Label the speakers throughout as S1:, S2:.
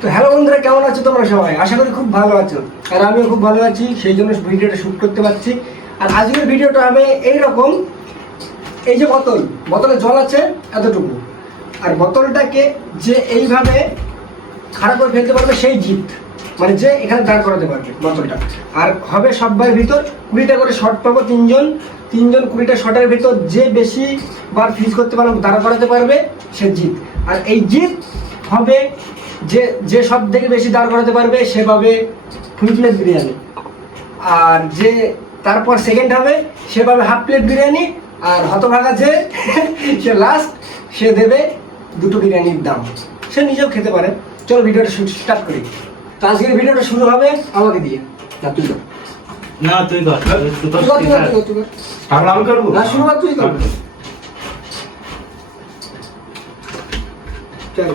S1: তো হ্যালো বন্ধুরা, কেমন আছো তোমরা সবাই? আশা করি খুব ভালো আছো। আর আমিও খুব ভালো আছি, সেই জন্য ভিডিওটা শ্যুট করতে পারছি। আর আজকের ভিডিওটা হবে এইরকম, এই যে বোতল, বোতলে জল আছে এতটুকু। আর বোতলটাকে যে এইভাবে খারাপ করে ফেলতে পারবে সেই জিত। মানে যে এখানে দাঁড় করাতে পারবে বোতলটা। আর হবে সব্বার ভিতর, কুড়িটা করে শর্ট পাবো তিনজন। তিনজন কুড়িটা শর্টের ভিতর যে বেশি বার ফিজ করতে পারবে দাঁড় করাতে পারবে, সে জিত। আর এই জিত হবে যে যে সব থেকে বেশি দাঁড় করাতে পারবে সে পাবে ফুল প্লেট বিরিয়ানি। আর যে তারপর সেকেন্ড হবে সে পাবে হাফ প্লেট বিরিয়ানি আর হতভাগা যে সে লাস্ট সে দেবে দুটো বিরিয়ানির দাম। সে নিজেও খেতে পারে। চলো ভিডিওটা স্টার্ট করি। তো আজকের ভিডিওটা শুরু হবে আমাকে দিয়ে। না তুই
S2: না তুই কর।
S3: আমি করব?
S1: না শুরু তুই কর। চলো।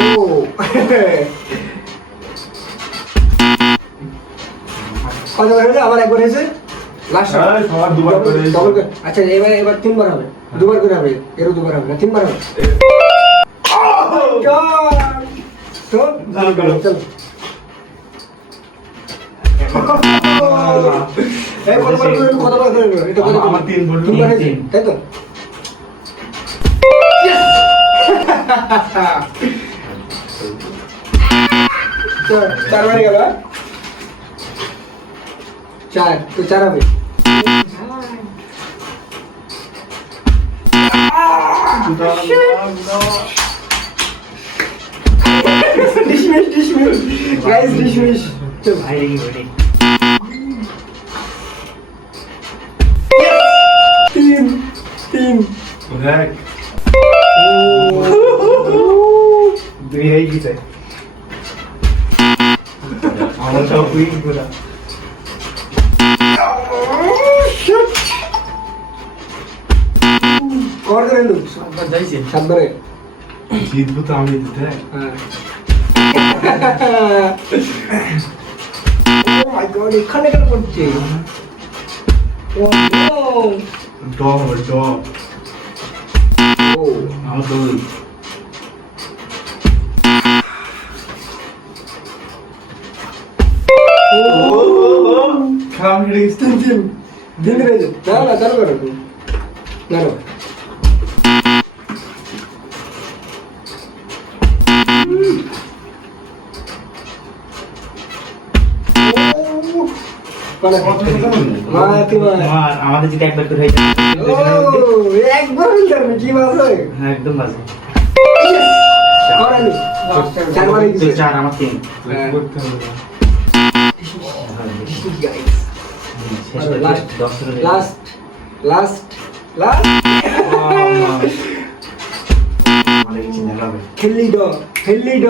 S1: ও। কতবার হয়েছে? আবার একবার হয়েছে? লাস্ট
S3: দুবার করে
S1: আচ্ছা এবার এবার তিনবার হবে। দুবার করে হবে। এরও দুবার হবে না। তিনবার হবে। কত
S3: আমার তিন।
S1: তাই তো? চার চারবারে গেল হ্যাঁ? চার তো চার হবে ডিসমিস ডিসমিস গাইস ডিসমিস চল
S2: ভাই রেডি রেডি
S1: তিন তিন
S3: দেখ দুই গেছে আমার উইকগুলা
S1: কর করে লু
S2: যাইছে।
S1: সাতবারে।
S3: জিতবো তো আমি দেখ
S1: ও মাই গড এখানে কেন পড়ছে ও
S3: ডব ডব
S1: ও।
S3: আমার গেছি
S1: দিন না না চালু করো না মানে
S2: আমার আমাদের যদি একবার করে হয়ে যায়
S1: একবার হইল কি মাছ হয়
S2: হ্যাঁ একদম চার আমার তিন
S3: করতে হবে
S1: লাস্ট। লাস্ট লাস্ট লাস্ট খেললি ড খেললি ড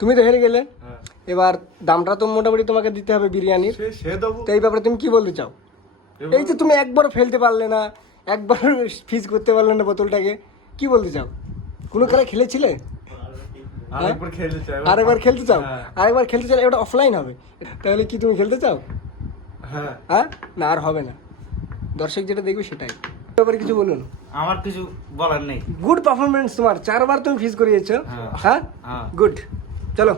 S1: তুমি তো হেরে গেলে। এবার দামটা তো মোটামুটি তোমাকে দিতে হবে বিরিয়ানির। তো এই ব্যাপারে তুমি কি বলতে চাও? এই যে তুমি একবার ফেলতে পারলে না একবার ফিজ করতে পারলে না বোতলটাকে কি বলতে চাও? কোনো খেলা খেলেছিলে?
S3: আরেকবার খেলতে চাই
S1: আরেকবার খেলতে চাও?
S3: হ্যাঁ।
S1: আরেকবার খেলতে চাও এটা অফলাইন হবে। তাহলে কি তুমি খেলতে চাও?
S3: হ্যাঁ।
S1: হ্যাঁ? না আর হবে না। দর্শক যেটা দেখবে সেটাই। ব্যাপারে কিছু বলুন।
S2: আমার কিছু বলার নেই।
S1: গুড পারফরমেন্স তোমার। চারবার তুমি ফিজ করিয়েছো।
S2: হ্যাঁ।
S1: হ্যাঁ?
S2: হ্যাঁ।
S1: গুড চলো।